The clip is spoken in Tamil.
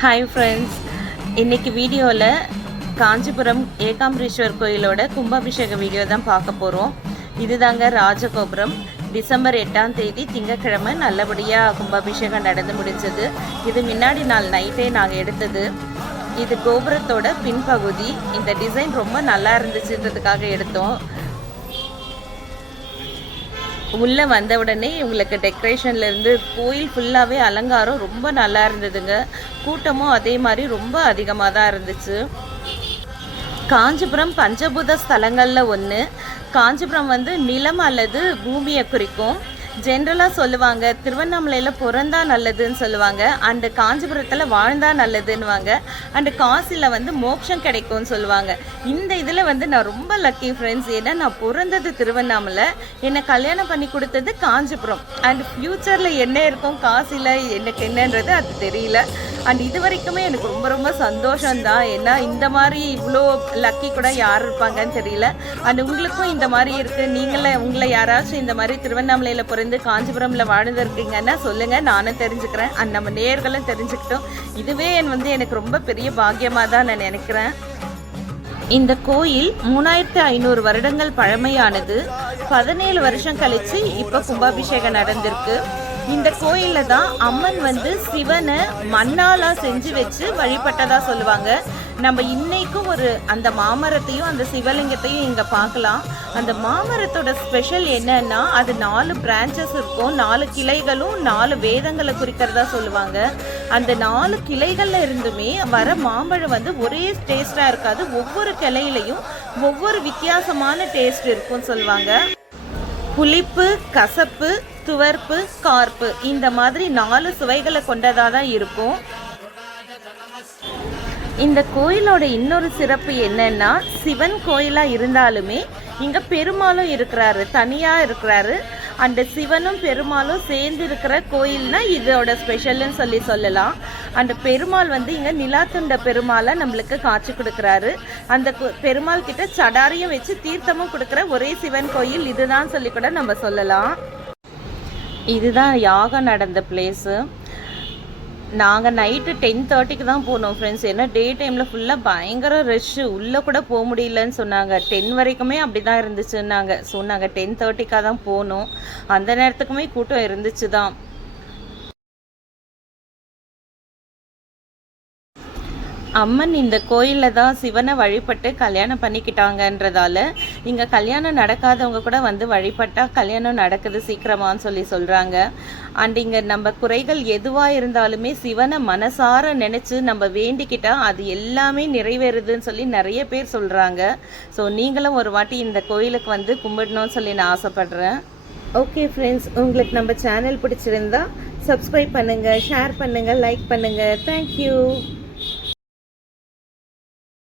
ஹாய் ஃப்ரெண்ட்ஸ், இன்றைக்கி வீடியோவில் காஞ்சிபுரம் ஏகாம்பரேஸ்வர் கோயிலோட கும்பாபிஷேக வீடியோ தான் பார்க்க போகிறோம். இதுதாங்க ராஜகோபுரம். டிசம்பர் 8ஆம் தேதி திங்கக்கிழமை நல்லபடியாக கும்பாபிஷேகம் நடந்து முடிஞ்சது. இது முன்னாடி நாள் நைட்டே நாங்கள் எடுத்தது. இது கோபுரத்தோட பின்பகுதி. இந்த டிசைன் ரொம்ப நல்லா இருந்துச்சுன்றதுக்காக எடுத்தோம். உள்ளே வந்த உடனே உங்களுக்கு டெக்கரேஷன்லேருந்து கோயில் ஃபுல்லாகவே அலங்காரம் ரொம்ப நல்லா இருந்ததுங்க. கூட்டமும் அதே மாதிரி ரொம்ப அதிகமாக தான் இருந்துச்சு. காஞ்சிபுரம் பஞ்சபூத ஸ்தலங்களில் ஒன்று. காஞ்சிபுரம் நிலம் அல்லது பூமியை குறிக்கும். ஜென்ரலாக சொல்லுவாங்க திருவண்ணாமலையில் பிறந்தா நல்லதுன்னு சொல்லுவாங்க, அண்டு காஞ்சிபுரத்தில் வாழ்ந்தா நல்லதுன்னுவாங்க, அண்டு காசியில் மோட்சம் கிடைக்கும்னு சொல்லுவாங்க. இந்த இதில் நான் ரொம்ப லக்கி ஃப்ரெண்ட்ஸ். ஏன்னா நான் பிறந்தது திருவண்ணாமலை, என்னை கல்யாணம் பண்ணி கொடுத்தது காஞ்சிபுரம். அண்ட் ஃப்யூச்சரில் என்ன இருக்கும் காசியில் எனக்கு என்னன்றது அது தெரியல. அண்ட் இது வரைக்குமே எனக்கு ரொம்ப ரொம்ப சந்தோஷம்தான். ஏன்னா இந்த மாதிரி இவ்வளோ லக்கி கூட யார் இருப்பாங்கன்னு தெரியல. அண்ட் உங்களுக்கும் இந்த மாதிரி இருக்குது. உங்களை யாராச்சும் இந்த மாதிரி திருவண்ணாமலையில் பிறந்து காஞ்சிபுரமில் வாழ்ந்துருக்கீங்கன்னா சொல்லுங்கள், நானும் தெரிஞ்சுக்கிறேன். அண்ட் நம்ம நேயர்களும் தெரிஞ்சுக்கிட்டோம். இதுவே எனக்கு ரொம்ப பெரிய பாக்கியமாக தான் நான் நினைக்கிறேன். இந்த கோயில் 3500 வருடங்கள் பழமையானது. 17 வருஷம் கழித்து இப்போ கும்பாபிஷேகம் நடந்திருக்கு. இந்த கோயிலில் தான் அம்மன் சிவனை மண்ணாலா செஞ்சு வச்சு வழிபட்டதா சொல்லுவாங்க. நம்ம இன்னைக்கும் அந்த மாமரத்தையும் அந்த சிவலிங்கத்தையும் இங்கே பார்க்கலாம். அந்த மாமரத்தோட ஸ்பெஷல் என்னன்னா, அது 4 பிரான்ச்சஸ் இருக்கும். 4 கிளைகளும் 4 வேதங்களை குறிக்கிறதா சொல்லுவாங்க. அந்த 4 கிளைகள்ல இருந்துமே வர மாம்பழம் ஒரே டேஸ்டாக இருக்காது. ஒவ்வொரு கிளையிலையும் ஒவ்வொரு வித்தியாசமான டேஸ்ட் இருக்கும்னு சொல்லுவாங்க. புளிப்பு, கசப்பு, துவர்ப்பு, கார்ப்பு, இந்த மாதிரி 4 சுவைகளை கொண்டதாக தான் இருக்கும். இந்த கோயிலோட இன்னொரு சிறப்பு என்னன்னா, சிவன் கோயிலாக இருந்தாலுமே இங்கே பெருமாளும் இருக்கிறாரு, தனியாக இருக்கிறாரு. அந்த சிவனும் பெருமாளும் சேர்ந்து இருக்கிற கோயில்னா இதோட ஸ்பெஷல்னு சொல்லலாம். அந்த பெருமாள் இங்கே நிலாத்துண்ட பெருமாளை நம்மளுக்கு காட்சி கொடுக்குறாரு. அந்த பெருமாள் கிட்ட சடாரியும் வச்சு தீர்த்தமும் கொடுக்குற ஒரே சிவன் கோயில் இதுதான் சொல்லி கூட நம்ம சொல்லலாம். இதுதான் யாகம் நடந்த பிளேஸு. நாங்கள் நைட்டு 10:30க்கு தான் போனோம் ஃப்ரெண்ட்ஸ். ஏன்னா டே டைமில் ஃபுல்லாக பயங்கர ரஷ்ஷு, உள்ளே கூட போக முடியலன்னு சொன்னாங்க. 10 வரைக்குமே அப்படி தான் இருந்துச்சுன்னாங்க. ஸோ நாங்கள் 10:30க்காக தான் போனோம். அந்த நேரத்துக்குமே கூட்டம் இருந்துச்சு தான். அம்மன் இந்த கோயிலில் தான் சிவனை வழிபட்டு கல்யாணம் பண்ணிக்கிட்டாங்கன்றதால இங்கே கல்யாணம் நடக்காதவங்க கூட வழிபட்டால் கல்யாணம் நடக்குது சீக்கிரமான்னு சொல்கிறாங்க. அண்ட் இங்கே நம்ம குறைகள் எதுவாக இருந்தாலுமே சிவனை மனசார நினச்சி நம்ம வேண்டிக்கிட்டால் அது எல்லாமே நிறைவேறுதுன்னு நிறைய பேர் சொல்கிறாங்க. ஸோ நீங்களும் ஒரு வாட்டி இந்த கோயிலுக்கு கும்பிடணும்னு நான் ஆசைப்பட்றேன். ஓகே ஃப்ரெண்ட்ஸ், உங்களுக்கு நம்ம சேனல் பிடிச்சிருந்தா சப்ஸ்கிரைப் பண்ணுங்கள், ஷேர் பண்ணுங்கள், லைக் பண்ணுங்கள். தேங்க்யூ.